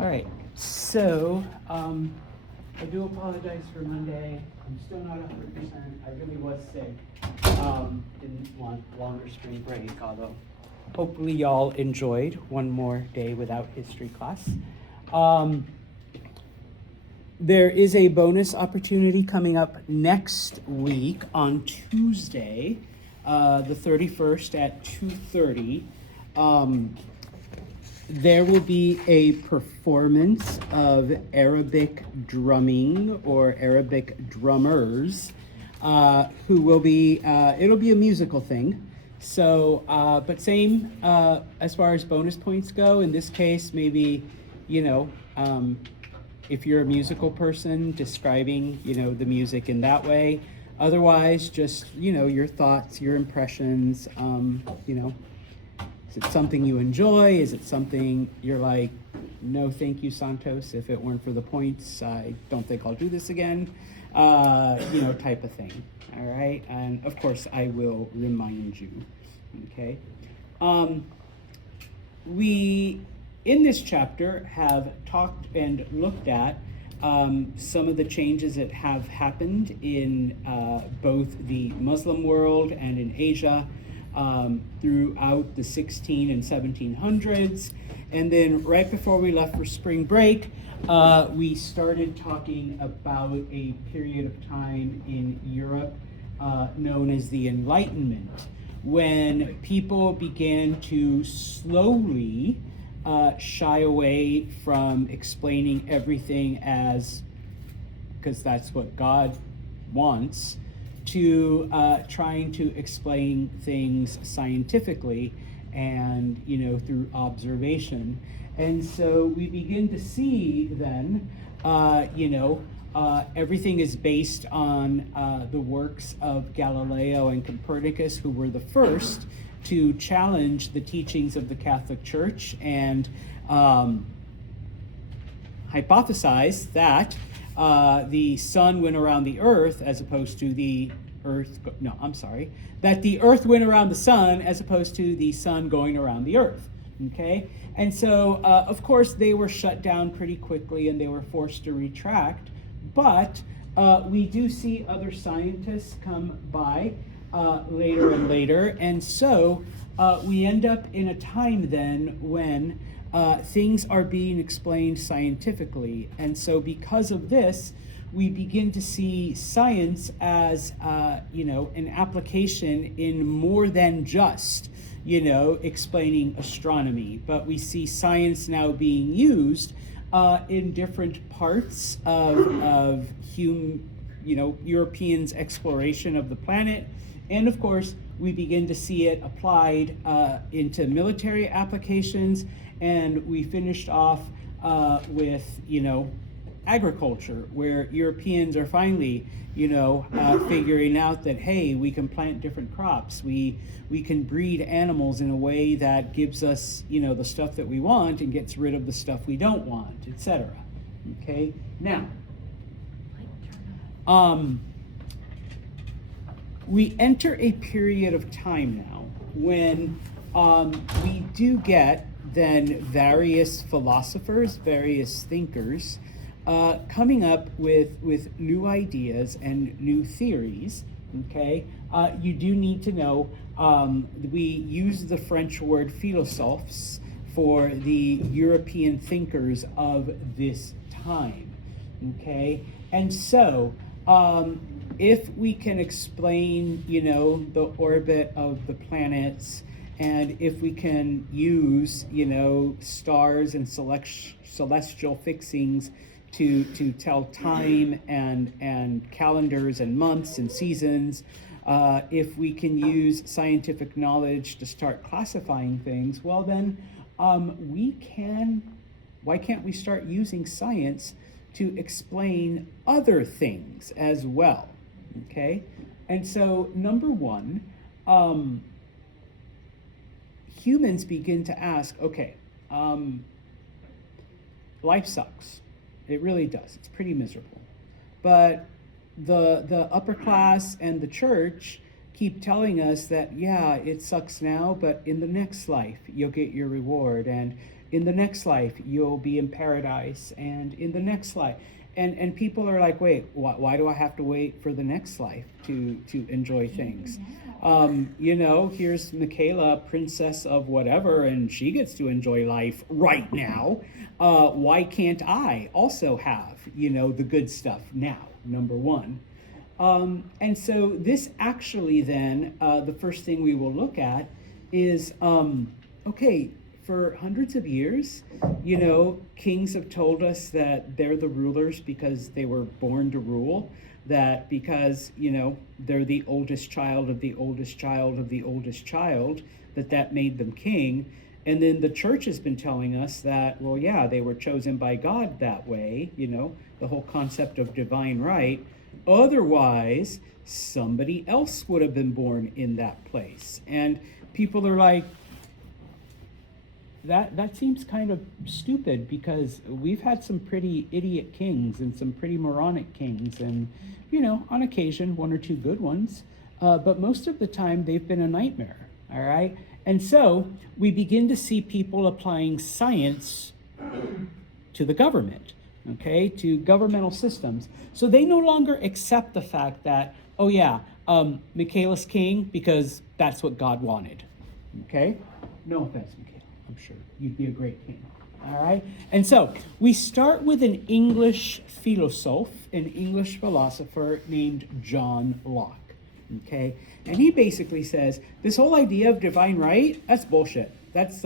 All right, so I do apologize for Monday. I'm still not 100%. I really was sick. Didn't want longer spring break, although hopefully y'all enjoyed one more day without history class. There is a bonus opportunity coming up next week on Tuesday, the 31st at 2:30. There will be a performance of Arabic drumming or Arabic drummers who will be, it'll be a musical thing. So, but same as far as bonus points go. In this case, maybe, if you're a musical person, describing, the music in that way. Otherwise, just, your thoughts, your impressions, is it something you enjoy? Is it something you're like, no, thank you, Santos. If it weren't for the points, I don't think I'll do this again, type of thing. All right. And of course, I will remind you. Okay. We, in this chapter, have talked and looked at some of the changes that have happened in both the Muslim world and in Asia throughout the 16 and 1700s. And then right before we left for spring break, we started talking about a period of time in Europe known as the Enlightenment, when people began to slowly shy away from explaining everything as, because that's what God wants, to trying to explain things scientifically and, through observation. And so we begin to see then, everything is based on the works of Galileo and Copernicus, who were the first to challenge the teachings of the Catholic Church and hypothesize that the sun went around the earth as opposed to the that the earth went around the sun as opposed to the sun going around the earth. Okay? And so, of course, they were shut down pretty quickly and they were forced to retract. But we do see other scientists come by later and later. And so we end up in a time then when things are being explained scientifically. And so because of this, we begin to see science as, an application in more than just, explaining astronomy. But we see science now being used in different parts of Europeans' exploration of the planet. And of course, we begin to see it applied into military applications. And we finished off with, agriculture, where Europeans are finally, figuring out that, hey, we can plant different crops. We can breed animals in a way that gives us, the stuff that we want and gets rid of the stuff we don't want, etc. Okay, now, we enter a period of time now when we do get then various philosophers, various thinkers, coming up with new ideas and new theories. Okay, you do need to know we use the French word philosophes for the European thinkers of this time. Okay, and so if we can explain, the orbit of the planets, and if we can use, stars and celestial fixings to tell time and calendars and months and seasons, if we can use scientific knowledge to start classifying things, well then why can't we start using science to explain other things as well? Okay, and so number one, humans begin to ask, okay, life sucks. It really does. It's pretty miserable. But the upper class and the church keep telling us that, yeah, it sucks now, but in the next life, you'll get your reward. And in the next life you'll be in paradise, and in the next life. And people are like, wait, why do I have to wait for the next life to enjoy things? Here's Michaela, princess of whatever, and she gets to enjoy life right now. Why can't I also have, the good stuff now, number one? And so this actually then, the first thing we will look at is, okay, for hundreds of years, kings have told us that they're the rulers because they were born to rule, that because, they're the oldest child of the oldest child of the oldest child, that made them king. And then the church has been telling us that, well, yeah, they were chosen by God that way, the whole concept of divine right. Otherwise, somebody else would have been born in that place. And people are like, that seems kind of stupid, because we've had some pretty idiot kings and some pretty moronic kings, and on occasion one or two good ones, but most of the time they've been a nightmare. All right, and so we begin to see people applying science to the government, okay, to governmental systems. So they no longer accept the fact that, oh yeah, Michaela's king because that's what God wanted. Okay, no offense, Michaela. I'm sure you'd be a great king. All right? And so we start with an English philosophe, an English philosopher named John Locke. Okay? And he basically says, this whole idea of divine right, that's bullshit. That's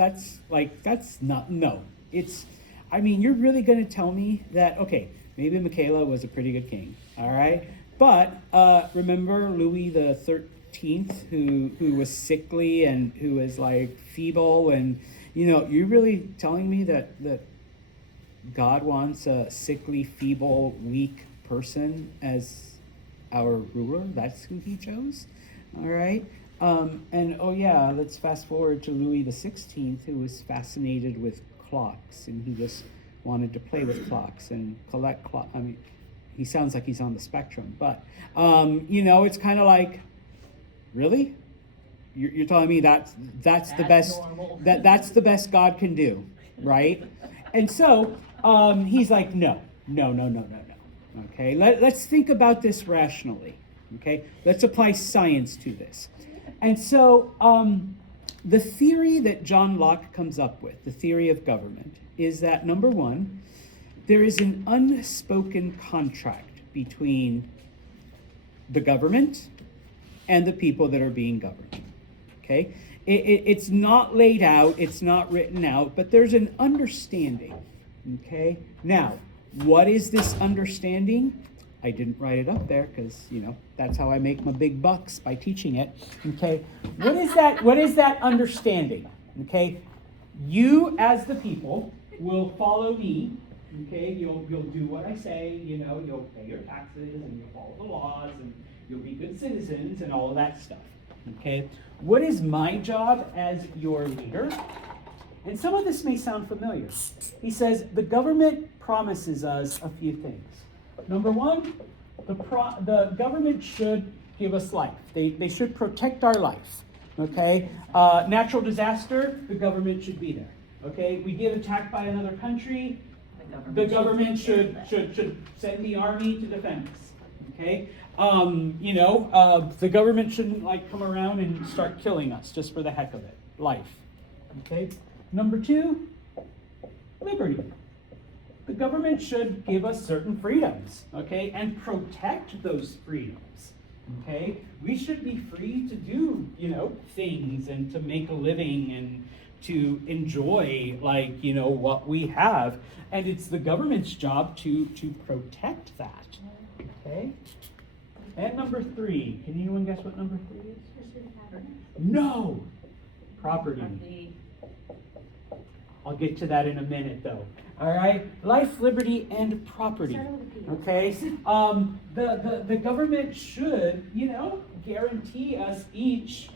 not, no. You're really going to tell me that, okay, maybe Michaela was a pretty good king. All right? But remember Louis the 13th, who was sickly and who was like feeble, and you're really telling me that God wants a sickly, feeble, weak person as our ruler? That's who he chose? All right? And oh yeah, let's fast forward to Louis the 16th, who was fascinated with clocks, and he just wanted to play with clocks and collect clocks. He sounds like he's on the spectrum, but it's kind of like, really? You're telling me that's the best normal. that's the best God can do, right? And so he's like, no. Okay, let's think about this rationally. Okay, let's apply science to this. And so the theory that John Locke comes up with, the theory of government, is that number one, there is an unspoken contract between the government and the people that are being governed. Okay, it's not laid out, it's not written out, but there's an understanding. Okay, now what is this understanding? I didn't write it up there because that's how I make my big bucks, by teaching it. Okay, what is that understanding? Okay, you as the people will follow me. Okay, you'll do what I say. You'll pay your taxes and you'll follow the laws and you'll be good citizens and all of that stuff. Okay, what is my job as your leader? And some of this may sound familiar. He says the government promises us a few things. Number one, the government should give us life. They should protect our life. Okay, natural disaster, the government should be there. Okay, we get attacked by another country, the government should send the army to defend us. Okay, the government shouldn't come around and start killing us just for the heck of it. Life. Okay. Number two, liberty. The government should give us certain freedoms, okay, and protect those freedoms. Okay, we should be free to do, things and to make a living and to enjoy, what we have, and it's the government's job to protect that. Okay. And number three, can anyone guess what number three is? No. Property. I'll get to that in a minute, though. All right, life, liberty, and property. Okay, the government should, guarantee us each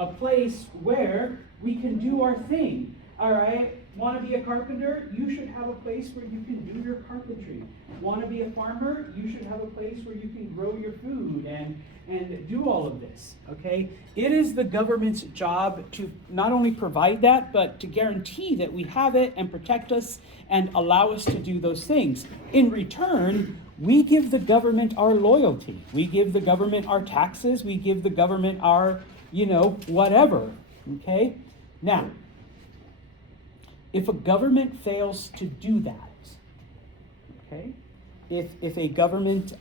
a place where we can do our thing. All right, Want to be a carpenter? You should have a place where you can do your carpentry. Want to be a farmer? You should have a place where you can grow your food and do all of this, okay? It is the government's job to not only provide that, but to guarantee that we have it and protect us and allow us to do those things. In return, we give the government our loyalty. We give the government our taxes. We give the government our, whatever, okay? Now, if a government fails to do that, okay? If a government,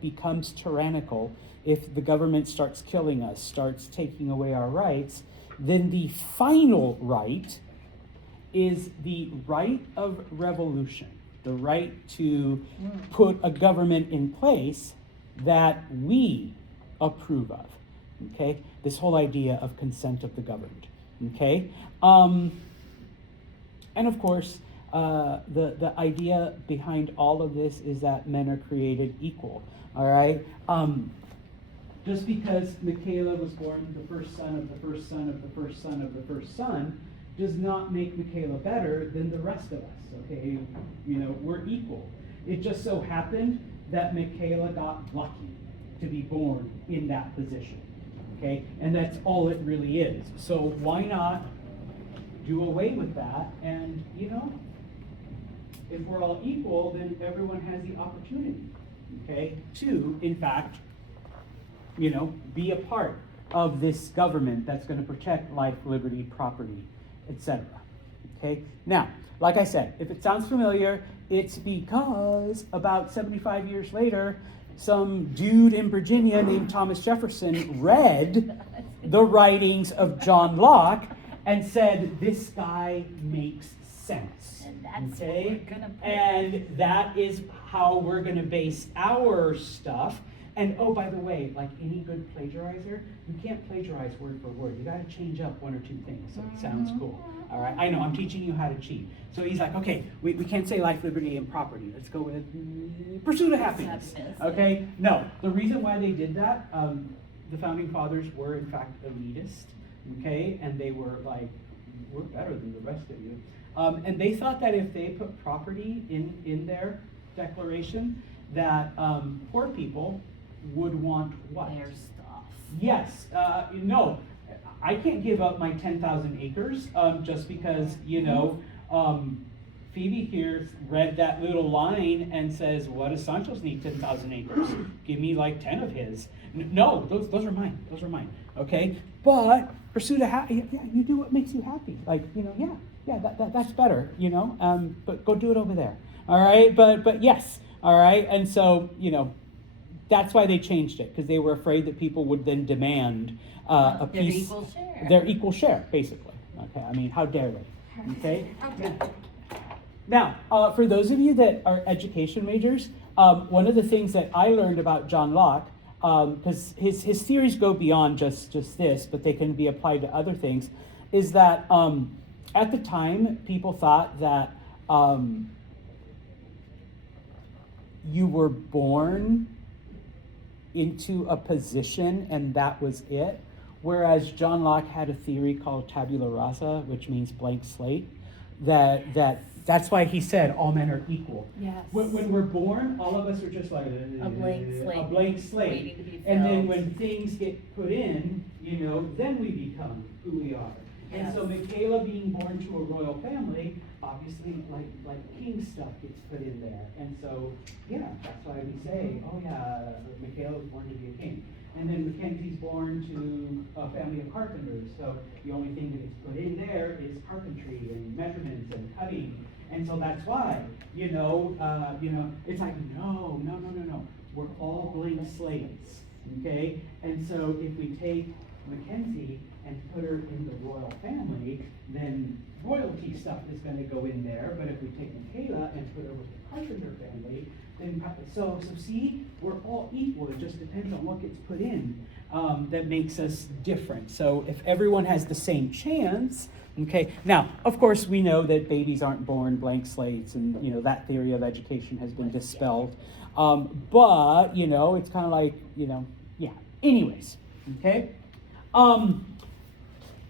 becomes tyrannical, if the government starts killing us, starts taking away our rights, then the final right is the right of revolution, the right to put a government in place that we approve of, okay? This whole idea of consent of the governed, okay? And of course, the idea behind all of this is that men are created equal, all right? Just because Michaela was born the first son of the first son of the first son of the first son does not make Michaela better than the rest of us, okay? We're equal. It just so happened that Michaela got lucky to be born in that position, okay? And that's all it really is. So why not do away with that? And, if we're all equal, then everyone has the opportunity, okay, to, in fact, be a part of this government that's going to protect life, liberty, property, etc. Okay? Now, like I said, if it sounds familiar, it's because about 75 years later, some dude in Virginia named Thomas Jefferson read the writings of John Locke and said, this guy makes sense. And that's okay? what we're gonna put. And that is how we're going to base our stuff. And oh, by the way, like any good plagiarizer, you can't plagiarize word for word. You got to change up one or two things so it sounds cool. All right, I know, I'm teaching you how to cheat. So he's like, okay, we can't say life, liberty, and property. Let's go with pursuit of happiness. Okay, no, the reason why they did that, the founding fathers were in fact elitist, okay, and they were like, we're better than the rest of you. And they thought that if they put property in their declaration, that poor people would want what? Their stuff. Yes, no, I can't give up my 10,000 acres just because, Phoebe here read that little line and says, what does Sancho's need 10,000 acres? Give me like 10 of his. No, those are mine. Those are mine. Okay? But pursuit of happiness, yeah, you do what makes you happy. Like, that's better, but go do it over there. All right? But yes, all right? And so, that's why they changed it, because they were afraid that people would then demand a piece. Their equal share. Their equal share, basically. Okay, I mean, how dare they? Okay? Now, for those of you that are education majors, one of the things that I learned about John Locke, because his theories go beyond just this, but they can be applied to other things, is that at the time, people thought that you were born into a position and that was it, whereas John Locke had a theory called tabula rasa, which means blank slate, that's why he said all men are equal. Yes. When we're born, all of us are just like A blank slate. a blank slate. Waiting to be And then filled. when things get put in, then we become who we are. And Yes. so Michaela being born to a royal family, obviously like king stuff gets put in there. And so, yeah, that's why we say, oh yeah, Michaela was born to be a king. And then Mackenzie's born to a family of carpenters. So the only thing that gets put in there is carpentry and measurements and cutting. And so that's why, it's like, no. We're all blank slates, okay? And so if we take Mackenzie and put her in the royal family, then royalty stuff is going to go in there. But if we take Michaela and put her with the carpenter family, then so see, we're all equal. It just depends on what gets put in that makes us different. So if everyone has the same chance, okay. Now, of course, we know that babies aren't born blank slates, and that theory of education has been dispelled. But it's kind of like yeah. Anyways, okay.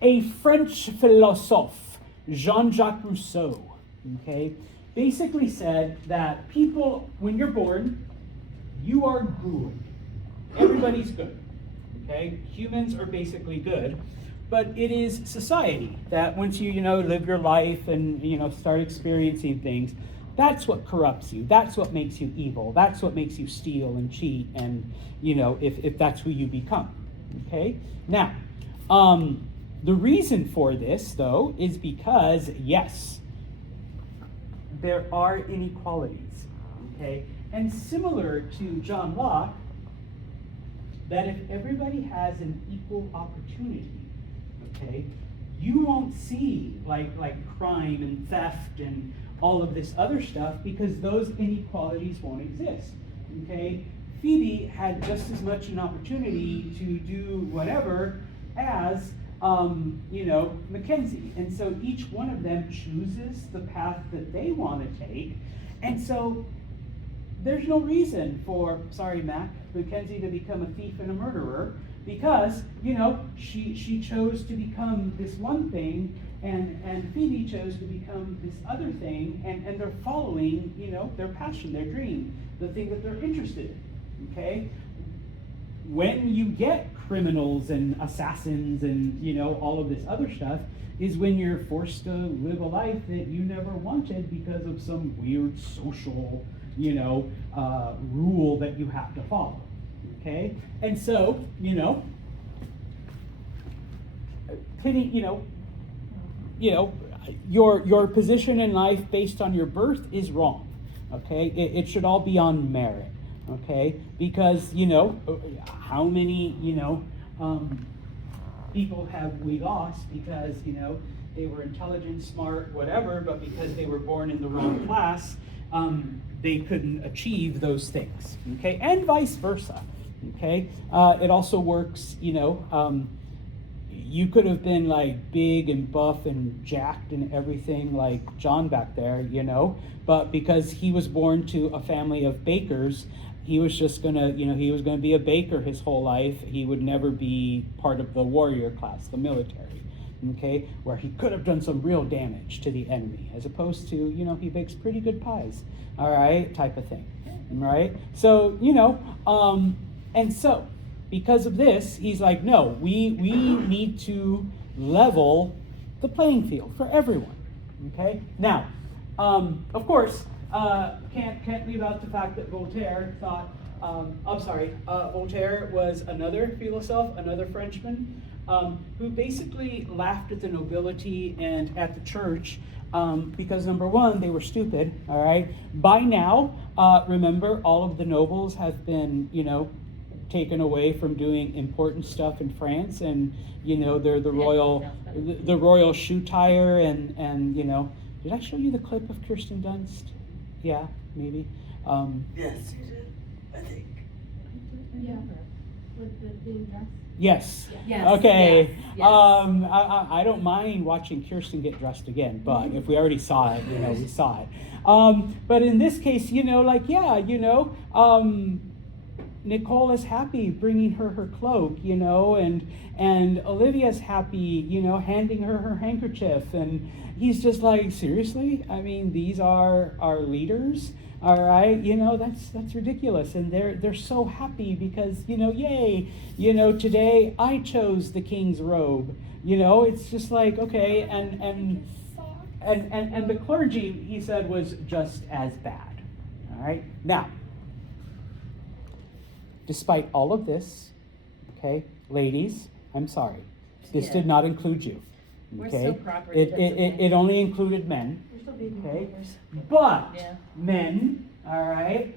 A French philosophe Jean-Jacques Rousseau, okay, basically said that people, when you're born, you are good. Everybody's good, okay? Humans are basically good, but it is society that once you, live your life and, start experiencing things, that's what corrupts you. That's what makes you evil. That's what makes you steal and cheat and, if that's who you become, okay? Now, the reason for this, though, is because, yes, there are inequalities, okay? And similar to John Locke, that if everybody has an equal opportunity, okay, you won't see like crime and theft and all of this other stuff because those inequalities won't exist, okay? Phoebe had just as much an opportunity to do whatever as Mackenzie. And so each one of them chooses the path that they want to take. And so there's no reason for, sorry, Mac, Mackenzie to become a thief and a murderer because, she chose to become this one thing and Phoebe chose to become this other thing and they're following, their passion, their dream, the thing that they're interested in, okay? When you get criminals and assassins and, all of this other stuff is when you're forced to live a life that you never wanted because of some weird social rule that you have to follow, okay? And so, your position in life based on your birth is wrong, okay? It should all be on merit, okay? Because, how many, people have we lost because, they were intelligent, smart, whatever, but because they were born in the wrong class, they couldn't achieve those things, okay? And vice versa, okay? It also works, you could have been like big and buff and jacked and everything like John back there, but because he was born to a family of bakers, he was just gonna, he was gonna be a baker his whole life. He would never be part of the warrior class, the military, okay, where he could have done some real damage to the enemy, as opposed to, he bakes pretty good pies, all right, type of thing, right? So, and so, because of this, he's like, no, we need to level the playing field for everyone, okay? Now, of course, can't leave out the fact that Voltaire thought, Voltaire was another philosophe, another Frenchman, who basically laughed at the nobility and at the church because number one, they were stupid, all right? By now, remember, all of the nobles have been, taken away from doing important stuff in France, and, they're the royal shoe tire, and did I show you the clip of Kirsten Dunst? Yeah, maybe. Yes, you did, I think. Yeah, with the blue dress. Yes. Yes. Okay. Yes. I don't mind watching Kirsten get dressed again, but if we already saw it, we saw it. But in this case, Nicole is happy bringing her cloak, and Olivia's happy, handing her handkerchief, and he's just like, seriously? I mean, these are our leaders, all right? That's ridiculous, and they're so happy because, yay, today I chose the king's robe, it's just like, okay, and the clergy, he said, was just as bad, all right? Now, despite all of this, okay, ladies, I'm sorry. This did not include you. Okay? We're so proper. It only included men. We're so baby Okay? boomers. But Yeah. men, all right.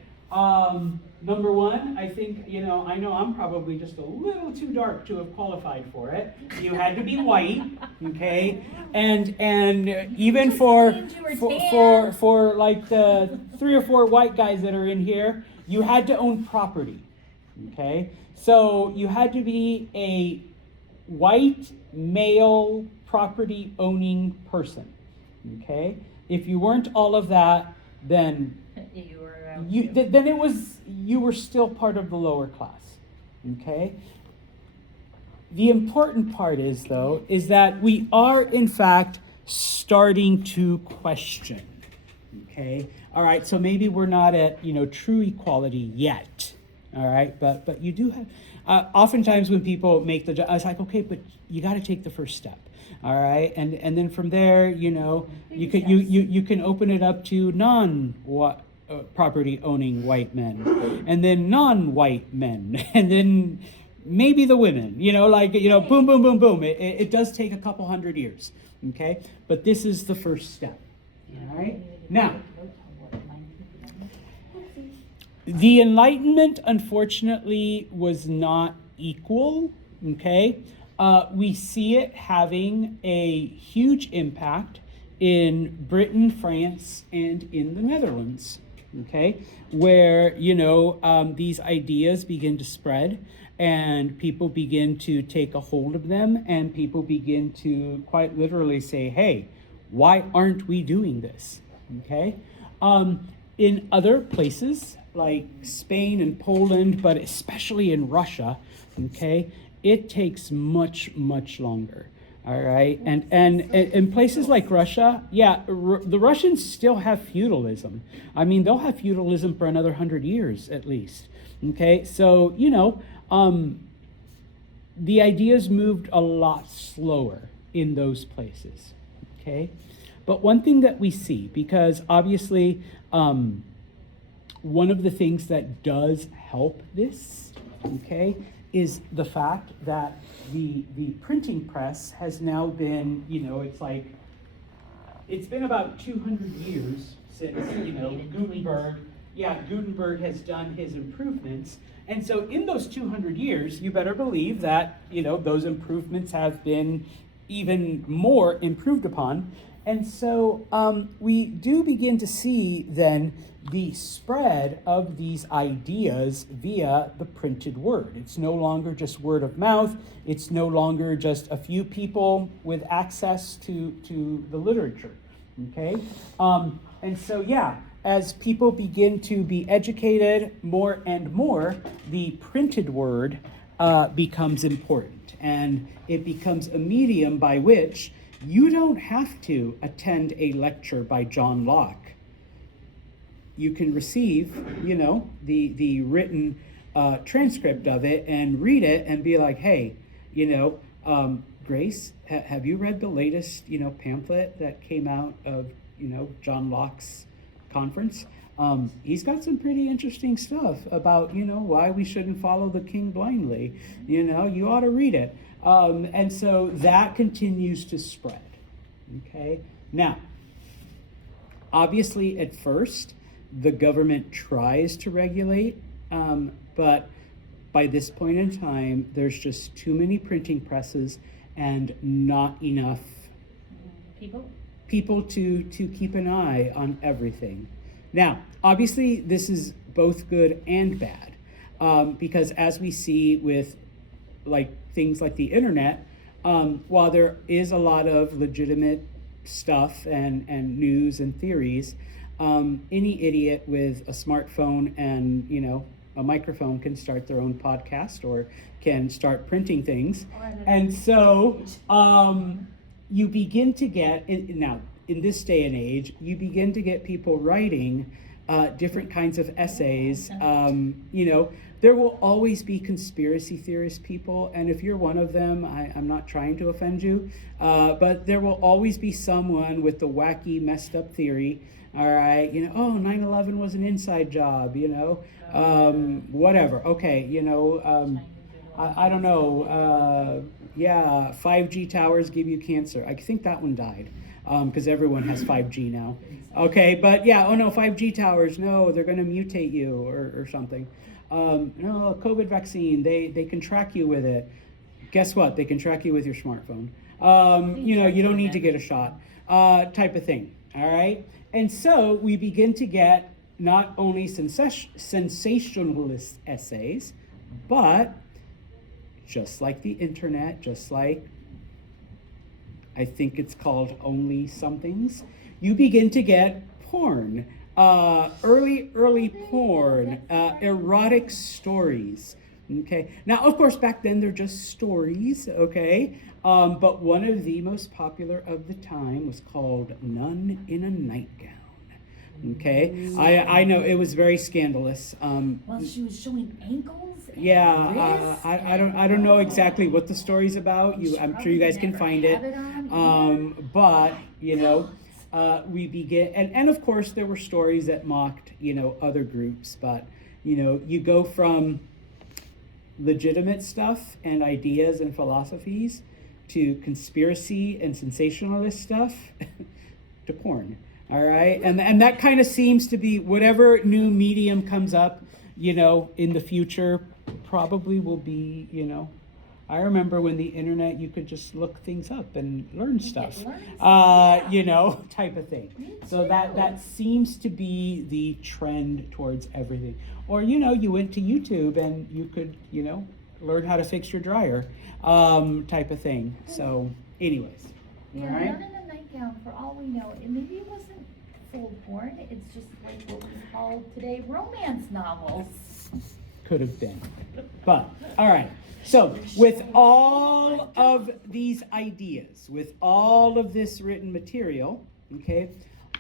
Number one, I think, I know I'm probably just a little too dark to have qualified for it. You had to be white, okay? And even for like the 3 or 4 white guys that are in here, you had to own property. Okay, so you had to be a white male property owning person. Okay, if you weren't all of that, then you were still part of the lower class. Okay. The important part is that we are in fact starting to question. Okay, all right, so maybe we're not at, true equality yet. All right, but you do have, oftentimes when people make I was like, okay, but you got to take the first step. All right, and then from there, you can open it up to property owning white men, and then non-white men, and then maybe the women. Boom, boom, boom, boom. It does take a couple hundred years. Okay, but this is the first step. All right, now. The Enlightenment, unfortunately, was not equal, okay? We see it having a huge impact in Britain, France, and in the Netherlands, okay? Where, these ideas begin to spread and people begin to take a hold of them, and people begin to quite literally say, hey, why aren't we doing this, okay? In other places, like Spain and Poland, but especially in Russia, okay, it takes much, much longer. All right, and in places like Russia, the Russians still have feudalism. I mean, they'll have feudalism for another 100 years at least. Okay, so the ideas moved a lot slower in those places. Okay, but one thing that we see, because obviously. One of the things that does help this, okay, is the fact that the printing press has now been, it's been about 200 years since, Gutenberg has done his improvements. And so in those 200 years, you better believe that, those improvements have been even more improved upon. And so we do begin to see then the spread of these ideas via the printed word. It's no longer just word of mouth. It's no longer just a few people with access to the literature, okay? And so, as people begin to be educated more and more, the printed word becomes important. And it becomes a medium by which you don't have to attend a lecture by John Locke. You can receive, the written transcript of it and read it and be like, hey, Grace, have you read the latest, pamphlet that came out of, John Locke's conference? He's got some pretty interesting stuff about, why we shouldn't follow the king blindly. You ought to read it. And so that continues to spread, okay? Now, obviously at first, the government tries to regulate, but by this point in time, there's just too many printing presses and not enough people to keep an eye on everything. Now, obviously, this is both good and bad, because as we see with things like the internet, while there is a lot of legitimate stuff and news and theories, any idiot with a smartphone and a microphone can start their own podcast or can start printing things. And so you begin to get, now in this day and age, you begin to get people writing different kinds of essays. There will always be conspiracy theorist people, and if you're one of them, I'm not trying to offend you, but there will always be someone with the wacky, messed up theory. All right, 9/11 was an inside job, whatever. Okay, I don't know. 5G towers give you cancer. I think that one died because everyone has 5G now. Okay, but 5G towers, no, they're going to mutate you or something. No, COVID vaccine, they can track you with it. Guess what? They can track you with your smartphone. You don't need to get a shot, type of thing. All right. And so we begin to get not only sensationalist essays, but just like the internet, just like I think it's called Only Somethings, you begin to get porn, early porn, erotic stories. Okay. Now, of course, back then they're just stories. Okay. But one of the most popular of the time was called Nun in a Nightgown. Okay, I know it was very scandalous. Well, she was showing ankles. And Yeah, wrists I don't know exactly what the story's about. I'm sure you guys can find it. But you know, we begin, and of course there were stories that mocked, you know, other groups. But you know, you go from legitimate stuff and ideas and philosophies to conspiracy and sensationalist stuff to porn. All right, and that kind of seems to be whatever new medium comes up, you know, in the future, probably will be, you know. I remember when the internet, you could just look things up and learn stuff, you know, type of thing. So that seems to be the trend towards everything. Or, you know, you went to YouTube and you could, you know, learn how to fix your dryer, type of thing. So, anyways, Yeah, all right. Nun in a Nightgown, for all we know, maybe it wasn't full porn, it's just like what we call today romance novels. Could have been. But, all right. So, with all of these ideas, with all of this written material, okay,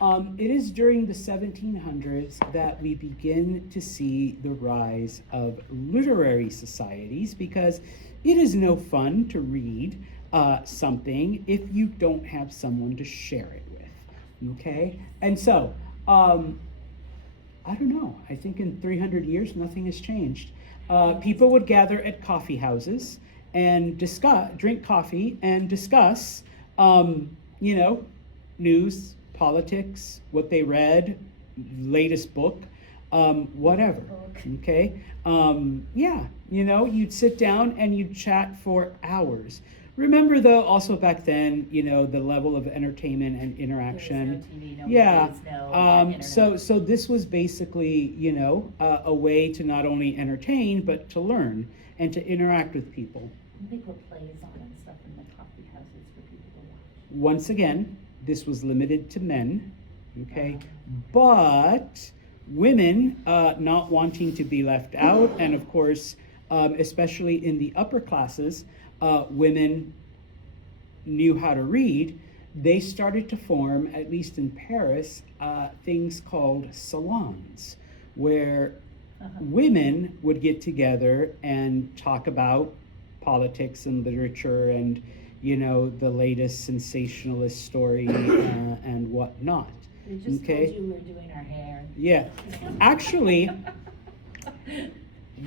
it is during the 1700s that we begin to see the rise of literary societies, because it is no fun to read something if you don't have someone to share it with, okay? And so, I don't know. I think in 300 years, nothing has changed. People would gather at coffee houses and drink coffee and discuss, you know, news, politics, what they read, latest book, whatever. Okay. Yeah, you know, you'd sit down and you'd chat for hours. Remember, though, also back then, you know, the level of entertainment and interaction. Yeah. So this was basically, you know, a way to not only entertain but to learn and to interact with people. They put plays on and stuff in the coffee houses for people to watch. Once again, this was limited to men, okay? But women not wanting to be left out, and of course, especially in the upper classes, women knew how to read. They started to form, at least in Paris, things called salons, where women would get together and talk about politics and literature and, you know, the latest sensationalist story and whatnot. They just Okay. told you we were doing our hair. Yeah. Actually,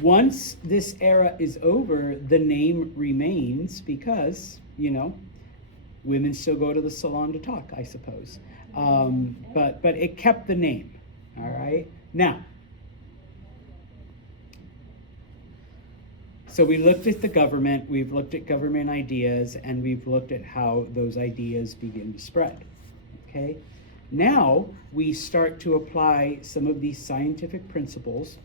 once this era is over, the name remains because, you know, women still go to the salon to talk, I suppose. But it kept the name, all right? Now, so we looked at the government, we've looked at government ideas, and we've looked at how those ideas begin to spread, okay? Now, we start to apply some of these scientific principles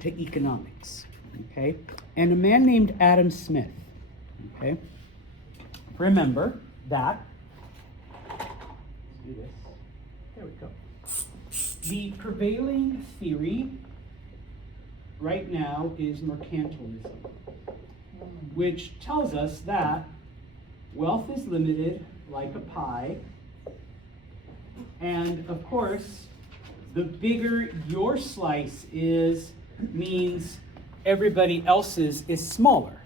to economics, okay? And a man named Adam Smith, okay? Remember that, let's do this, there we go. The prevailing theory right now is mercantilism, which tells us that wealth is limited like a pie, and of course, the bigger your slice is, means everybody else's is smaller,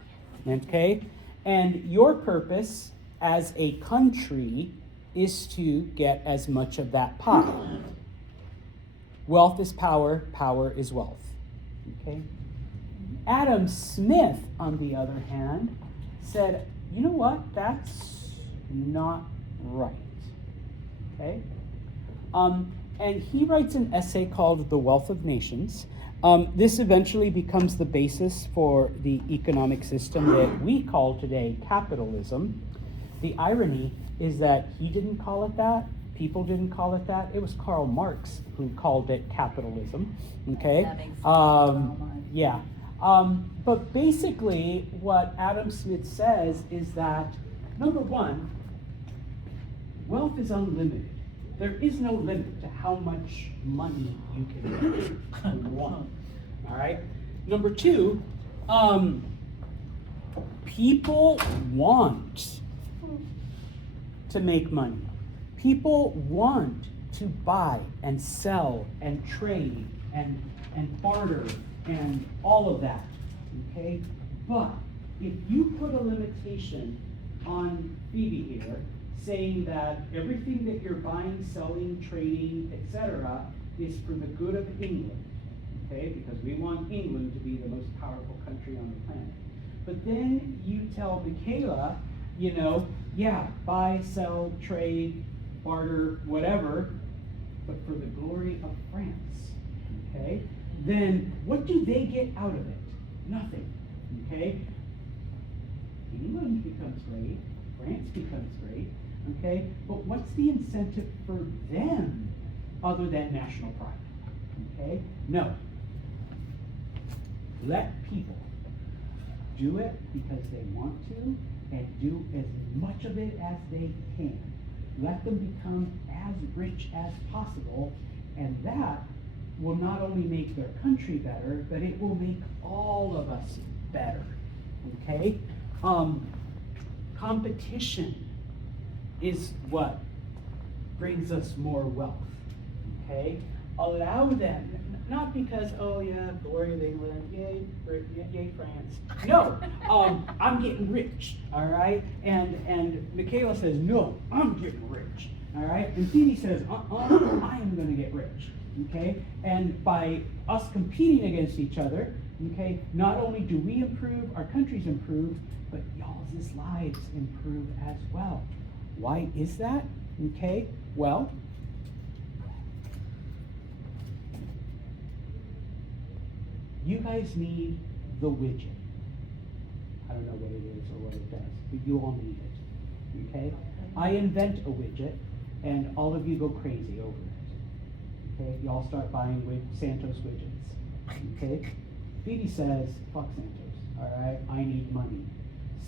okay? And your purpose as a country is to get as much of that pie. Wealth is power, power is wealth, okay? Adam Smith, on the other hand, said, you know what, that's not right, okay? And he writes an essay called The Wealth of Nations. This eventually becomes the basis for the economic system that we call today capitalism. The irony is that he didn't call it that, people didn't call it that, it was Karl Marx who called it capitalism, okay? That makes sense. Yeah. But basically what Adam Smith says is that, number one, wealth is unlimited. There is no limit to how much money you can want. All right. Number two, People want to make money. People want to buy and sell and trade and barter and all of that, okay? But if you put a limitation on Phoebe here, saying that everything that you're buying, selling, trading, etc., is for the good of England, okay? Because we want England to be the most powerful country on the planet. But then you tell Michaela, you know, yeah, buy, sell, trade, barter, whatever, but for the glory of France, okay? Then what do they get out of it? Nothing, okay? England becomes great, France becomes great, okay? But what's the incentive for them other than national pride, okay? No. Let people do it because they want to and do as much of it as they can. Let them become as rich as possible, and that will not only make their country better, but it will make all of us better, okay? Competition is what brings us more wealth, okay? Allow them, not because, oh yeah, glory of England, yay, yay France. No, I'm getting rich, all right? And Michaela says, no, I'm getting rich, all right? And Phoebe says, I am gonna get rich, okay? And by us competing against each other, okay, not only do we improve, our countries improve, but y'all's lives improve as well. Why is that? Okay, well, you guys need the widget. I don't know what it is or what it does, but you all need it, okay? I invent a widget, and all of you go crazy over it, okay? Y'all start buying Santos widgets, okay? Phoebe says, fuck Santos, all right? I need money.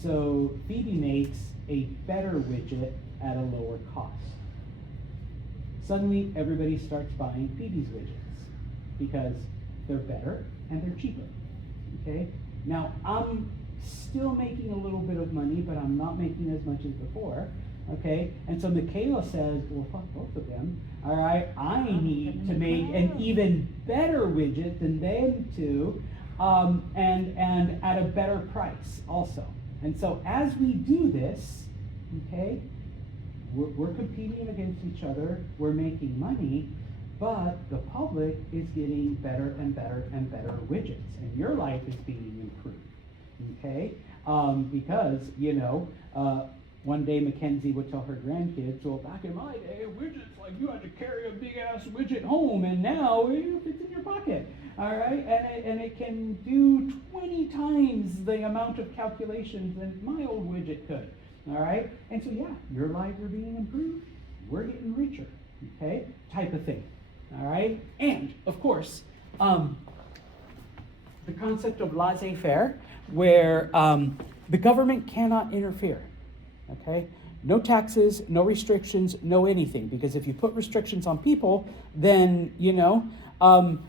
So Phoebe makes a better widget at a lower cost. Suddenly, everybody starts buying Phoebe's widgets because they're better and they're cheaper, okay? Now, I'm still making a little bit of money, but I'm not making as much as before, okay? And so Michaela says, well, fuck both of them, all right? I need to make an even better widget than them two, and at a better price also. And so as we do this, okay, we're competing against each other, we're making money, but the public is getting better and better and better widgets, and your life is being improved, okay? Because, you know, one day Mackenzie would tell her grandkids, well, back in my day, widgets, like you had to carry a big-ass widget home, and now it fits in your pocket, all right? And it can do 20 times the amount of calculations that my old widget could, all right? And so, yeah, your lives are being improved, we're getting richer, okay? Type of thing. All right, and of course, the concept of laissez-faire, where the government cannot interfere. Okay, no taxes, no restrictions, no anything. Because if you put restrictions on people, then I'm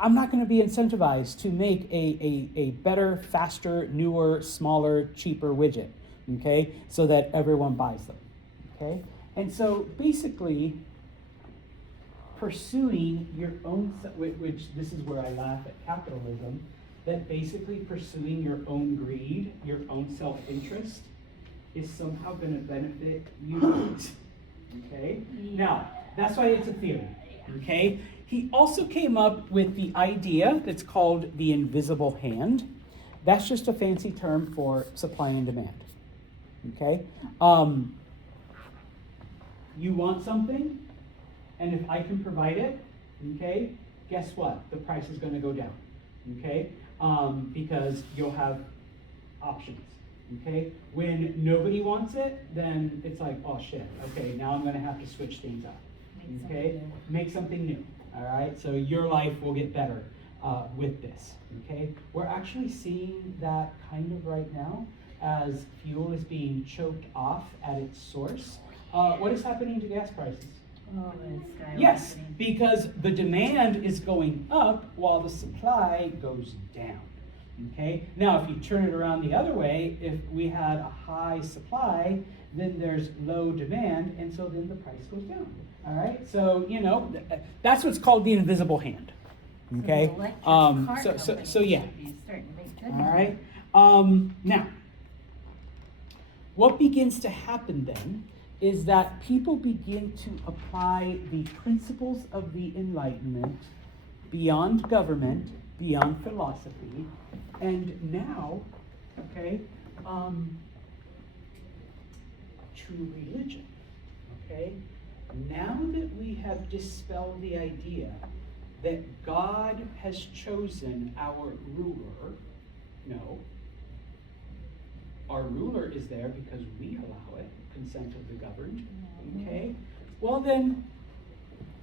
not going to be incentivized to make a better, faster, newer, smaller, cheaper widget. Okay, so that everyone buys them. Okay, and so basically, pursuing your own, which this is where I laugh at capitalism, that basically pursuing your own greed, your own self-interest, is somehow going to benefit you. Okay? Now, that's why it's a theory. Okay? He also came up with the idea that's called the invisible hand. That's just a fancy term for supply and demand. Okay? You want something? And if I can provide it, okay, guess what? The price is going to go down, okay? Because you'll have options, okay? When nobody wants it, then it's like, oh shit, okay, now I'm going to have to switch things up, okay? Make something new, all right? So your life will get better with this, okay? We're actually seeing that kind of right now as fuel is being choked off at its source. What is happening to gas prices? Oh, it's skyrocketing. Yes, because the demand is going up while the supply goes down, Okay? Now, if you turn it around the other way, if we had a high supply, then there's low demand, and so then the price goes down. All right? So, that's what's called the invisible hand. Okay? So the electric car So company yeah. should be starting to make good All money. right? Now, what begins to happen then is that people begin to apply the principles of the Enlightenment beyond government, beyond philosophy, and now, okay, to religion. Okay? Now that we have dispelled the idea that God has chosen our ruler, no. Our ruler is there because we allow it, consent of the governed. Okay? Well then,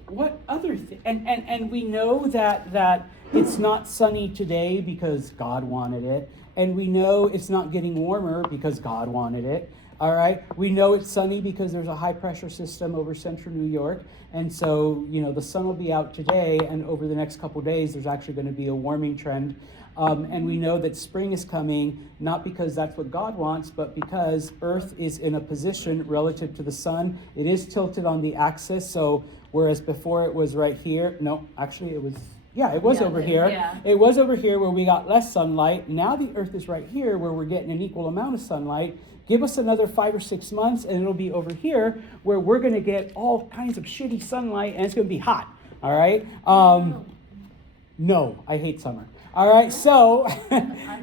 what other thing? And we know that it's not sunny today because God wanted it. And we know it's not getting warmer because God wanted it. All right? We know it's sunny because there's a high pressure system over central New York. And so, the sun will be out today, and over the next couple days, there's actually going to be a warming trend. And we know that spring is coming, not because that's what God wants, but because Earth is in a position relative to the sun. It is tilted on the axis, so whereas before it was right here, no, actually it was over here. Yeah. It was over here where we got less sunlight. Now the Earth is right here where we're getting an equal amount of sunlight. Give us another 5 or 6 months and it'll be over here where we're going to get all kinds of shitty sunlight and it's going to be hot. All right? No, I hate summer. All right, so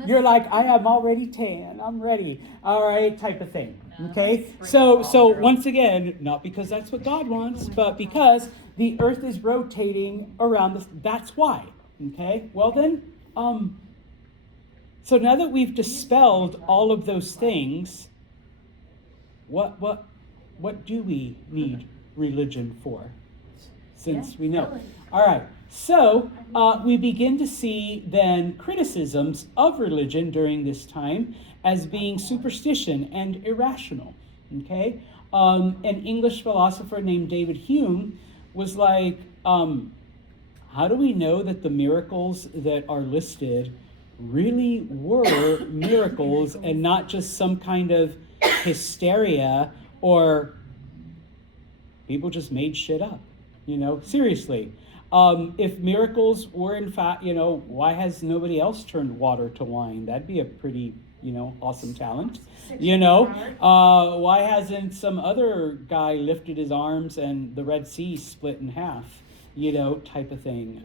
you're like, I am already tan, I'm ready. All right, type of thing. Okay? So once again, not because that's what God wants, but because the Earth is rotating around this. That's why. Okay? Well then, so now that we've dispelled all of those things, what do we need religion for? Since we know. All right. So we begin to see then criticisms of religion during this time as being superstition and irrational. Okay? An English philosopher named David Hume was like, how do we know that the miracles that are listed really were miracles and not just some kind of hysteria or people just made shit up? Seriously. If miracles were in fact, why has nobody else turned water to wine? That'd be a pretty, awesome talent. Why hasn't some other guy lifted his arms and the Red Sea split in half, type of thing.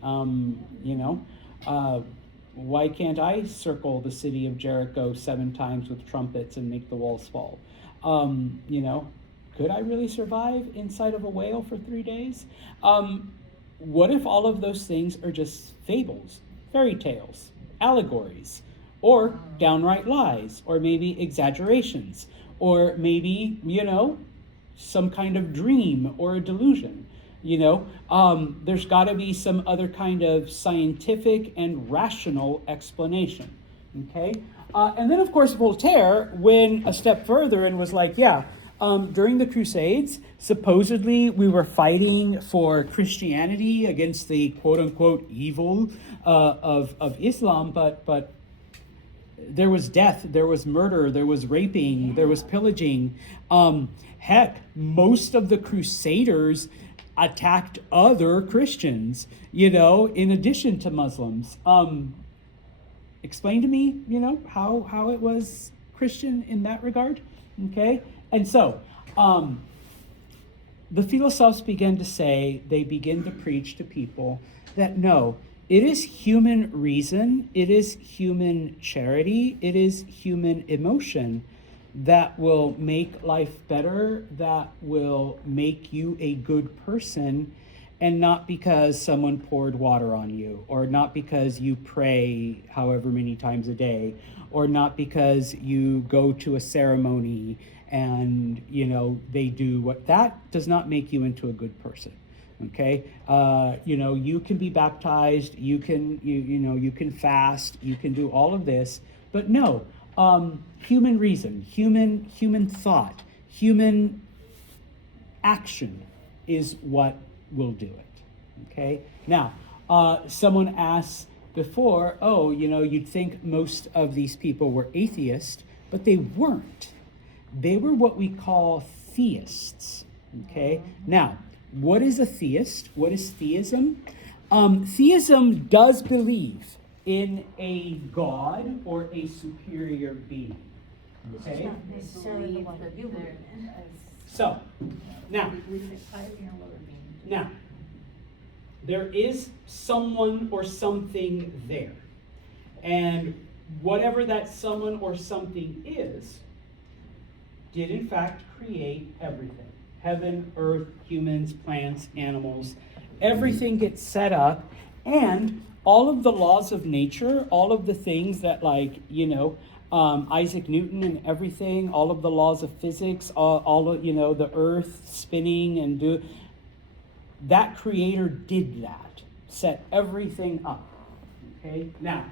Why can't I circle the city of Jericho 7 times with trumpets and make the walls fall? Could I really survive inside of a whale for 3 days? What if all of those things are just fables, fairy tales, allegories, or downright lies, or maybe exaggerations, or maybe, some kind of dream or a delusion? There's got to be some other kind of scientific and rational explanation, okay? And then, of course, Voltaire went a step further and was like, during the Crusades, supposedly we were fighting for Christianity against the quote-unquote evil of Islam, but there was death, there was murder, there was raping, there was pillaging. Heck, most of the Crusaders attacked other Christians, in addition to Muslims. Explain to me, how it was Christian in that regard, okay? And so, the philosophes begin to preach to people that no, it is human reason, it is human charity, it is human emotion that will make life better, that will make you a good person, and not because someone poured water on you, or not because you pray however many times a day, or not because you go to a ceremony and they do what. That does not make you into a good person. Okay, you can be baptized, you can fast, you can do all of this, but no, human reason, human thought, human action is what will do it. Okay. Now, someone asks, before, oh, you'd think most of these people were atheists, but they weren't. They were what we call theists. Okay? Now, what is a theist? What is theism? Theism does believe in a God or a superior being. Okay? Not necessarily the one that you believe in. So, now, there is someone or something there. And whatever that someone or something is, did in fact create everything. Heaven, earth, humans, plants, animals, everything gets set up, and all of the laws of nature, all of the things that Isaac Newton and everything, all of the laws of physics, all of, the earth spinning and that creator did that, set everything up. Okay? Now,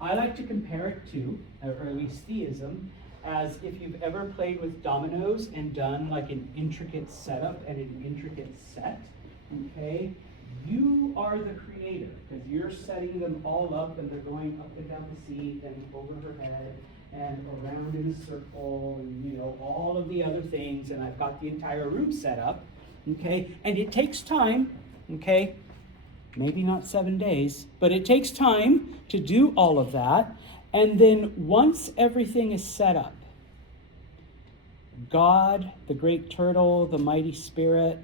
I like to compare it to, or at least theism, as if you've ever played with dominoes and done like an intricate setup and an intricate set, okay? You are the creator, because you're setting them all up and they're going up and down the seat and over her head and around in a circle and, all of the other things, and I've got the entire room set up, okay? And it takes time, okay? Maybe not 7 days, but it takes time to do all of that. And then once everything is set up, God, the great turtle, the mighty spirit,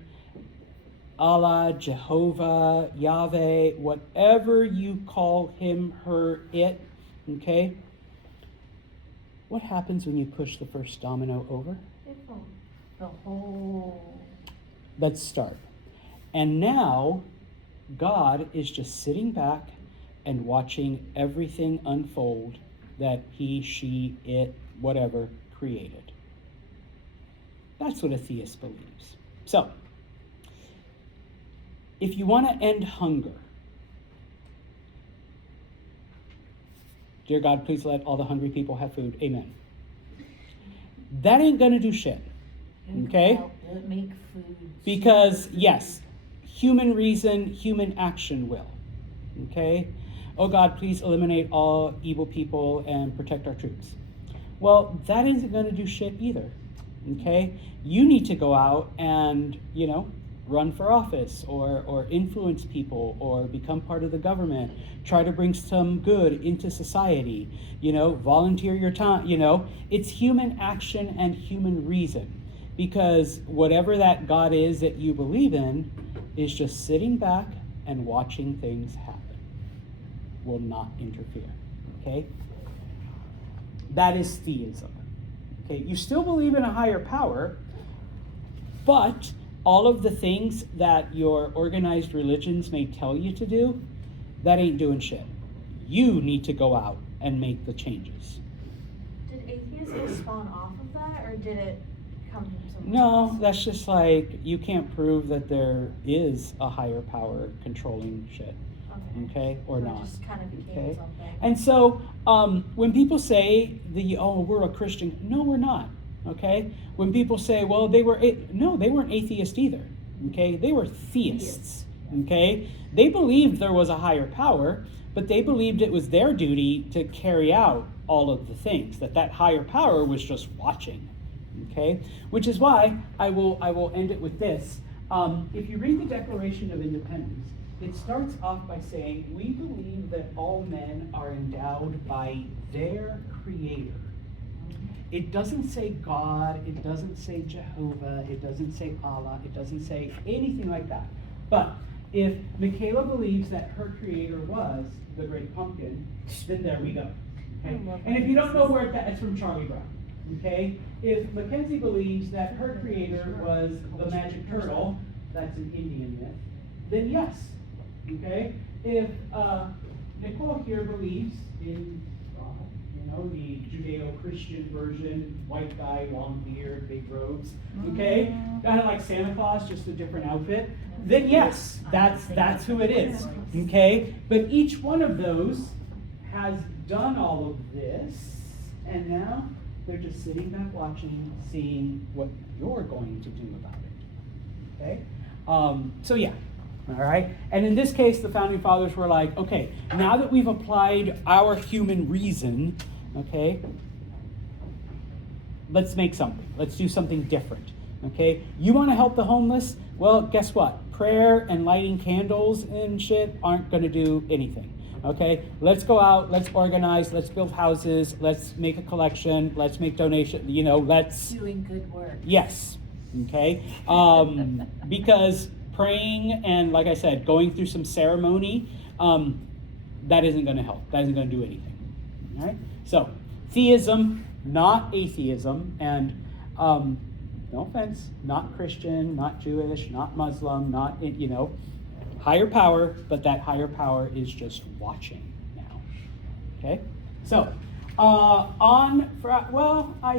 Allah, Jehovah, Yahweh, whatever you call him, her, it, okay? What happens when you push the first domino over? The whole. Let's start. And now, God is just sitting back and watching everything unfold that he, she, it, whatever, created. That's what a theist believes. So, if you want to end hunger, dear God, please let all the hungry people have food. Amen. That ain't going to do shit. Okay? Make food. Because, yes, human reason, human action will. Okay? Oh God, please eliminate all evil people and protect our troops. Well, that isn't going to do shit either. Okay? You need to go out and, run for office or influence people or become part of the government. Try to bring some good into society. Volunteer your time. It's human action and human reason. Because whatever that God is that you believe in is just sitting back and watching things happen. Will not interfere. Okay? That is theism. Okay? You still believe in a higher power, but all of the things that your organized religions may tell you to do, that ain't doing shit. You need to go out and make the changes. Did atheism spawn off of that, or did it come from somewhere No, else? that's just like, you can't prove that there is a higher power controlling shit. Okay? Or So it not. just kind of became Okay? something. And so, when people say, we're a Christian, no, we're not. Okay? When people say, well, no, they weren't atheist either. Okay? They were theists. Okay? They believed there was a higher power, but they believed it was their duty to carry out all of the things, that higher power was just watching. Okay? Which is why I will end it with this. If you read the Declaration of Independence, it starts off by saying, we believe that all men are endowed by their creator. It doesn't say God, it doesn't say Jehovah, it doesn't say Allah, it doesn't say anything like that. But if Michaela believes that her creator was the great pumpkin, then there we go. Okay? And if you don't know where it's from Charlie Brown. Okay? If Mackenzie believes that her creator was the magic turtle, that's an Indian myth, then yes. Okay? If Nicole here believes in the Judeo-Christian version, white guy, long beard, big robes, okay? Kind of like Santa Claus, just a different outfit. Then yes, that's who it is, okay? But each one of those has done all of this, and now they're just sitting back watching, seeing what you're going to do about it, okay? So yeah, All right? And in this case, the founding fathers were like, okay, now that we've applied our human reason, okay, let's make something. Let's do something different. Okay? You want to help the homeless? Well, guess what? Prayer and lighting candles and shit aren't going to do anything. Okay? Let's go out, let's organize, let's build houses, let's make a collection, let's make donations, let's... Doing good work. Yes. Okay? Because praying and, like I said, going through some ceremony, that isn't going to help. That isn't going to do anything. All right? So, theism, not atheism, and no offense, not Christian, not Jewish, not Muslim, not, higher power, but that higher power is just watching now. Okay? So, I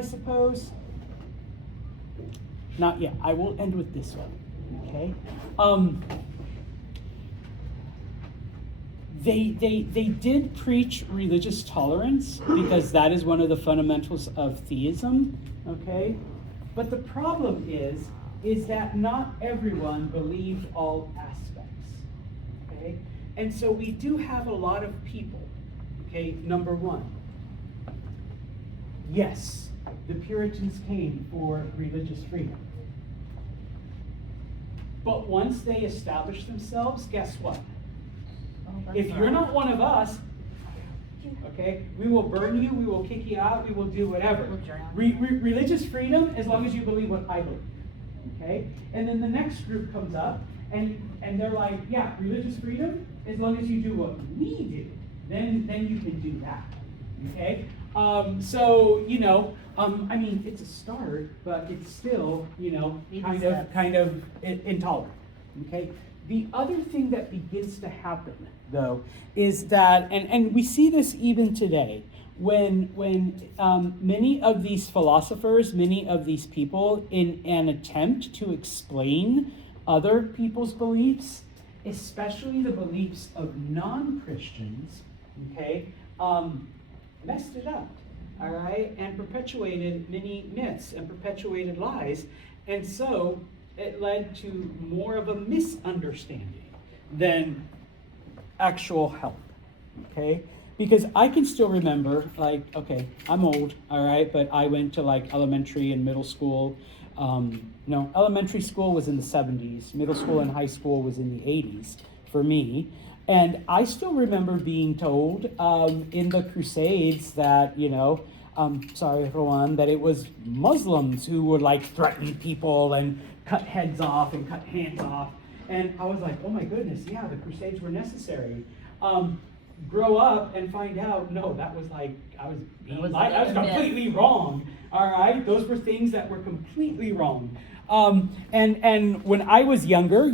suppose, not yet. I will end with this one. Okay? They did preach religious tolerance because that is one of the fundamentals of theism. Okay? But the problem is that not everyone believed all aspects. Okay? And so we do have a lot of people. Okay? Number one. Yes, the Puritans came for religious freedom. But once they established themselves, guess what? If you're not one of us, okay, we will burn you, we will kick you out, we will do whatever. Religious freedom, as long as you believe what I believe. Okay? And then the next group comes up, and they're like, yeah, religious freedom, as long as you do what we do, then you can do that. Okay? It's a start, but it's still, kind of intolerant. Okay? The other thing that begins to happen, though, is that, and we see this even today, when many of these philosophers, many of these people, in an attempt to explain other people's beliefs, especially the beliefs of non-Christians, okay, messed it up, all right, and perpetuated many myths and perpetuated lies, and so it led to more of a misunderstanding than actual help, okay? Because I can still remember, I'm old, all right, but I went to elementary and middle school. Elementary school was in the 70s, middle school and high school was in the 80s for me. And I still remember being told in the Crusades that, sorry everyone, that it was Muslims who would threaten people and cut heads off and cut hands off. And I was like, oh my goodness, yeah, the Crusades were necessary. Grow up and find out, no, that was I was completely wrong. All right, those were things that were completely wrong. And when I was younger,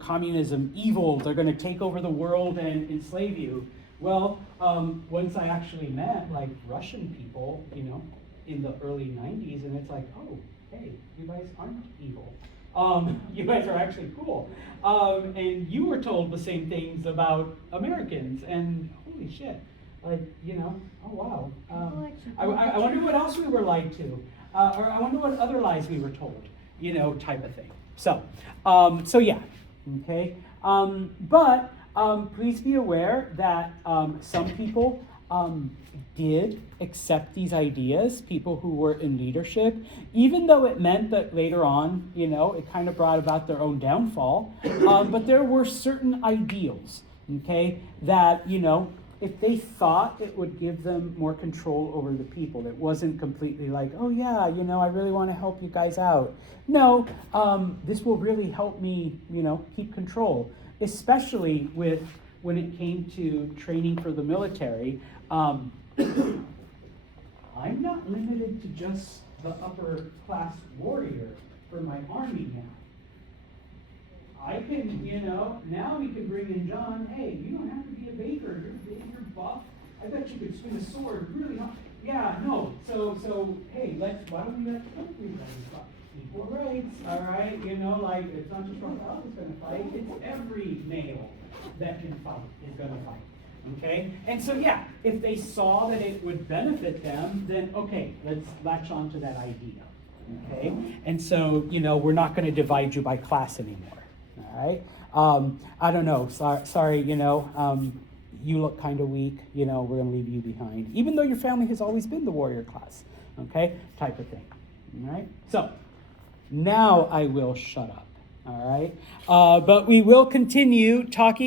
communism, evil, they're going to take over the world and enslave you. Well, once I actually met Russian people, in the early 90s, and it's oh, hey, you guys aren't evil. You guys are actually cool. And you were told the same things about Americans, and holy shit, oh wow. I wonder what else we were lied to, or I wonder what other lies we were told, type of thing. So yeah, okay. But please be aware that some people did accept these ideas, people who were in leadership, even though it meant that later on, it kind of brought about their own downfall. But there were certain ideals, okay, that, if they thought it would give them more control over the people, it wasn't completely oh yeah, I really want to help you guys out. No, this will really help me, keep control, especially when it came to training for the military. I'm not limited to just the upper class warrior for my army now. I can, now we can bring in John. Hey, you don't have to be a baker. You're big, you're buff. I bet you could swing a sword really hard. Yeah, no. So hey, why don't we let everybody fight? Equal rights, all right? It's not just one fellow who's going to fight. It's every male that can fight is going to fight. Okay? And so, yeah, if they saw that it would benefit them, then, okay, let's latch on to that idea. Okay? And so, we're not going to divide you by class anymore. All right? I don't know, sorry, you look kind of weak, we're going to leave you behind, even though your family has always been the warrior class, okay, type of thing, all right? So, now I will shut up, all right? But we will continue talking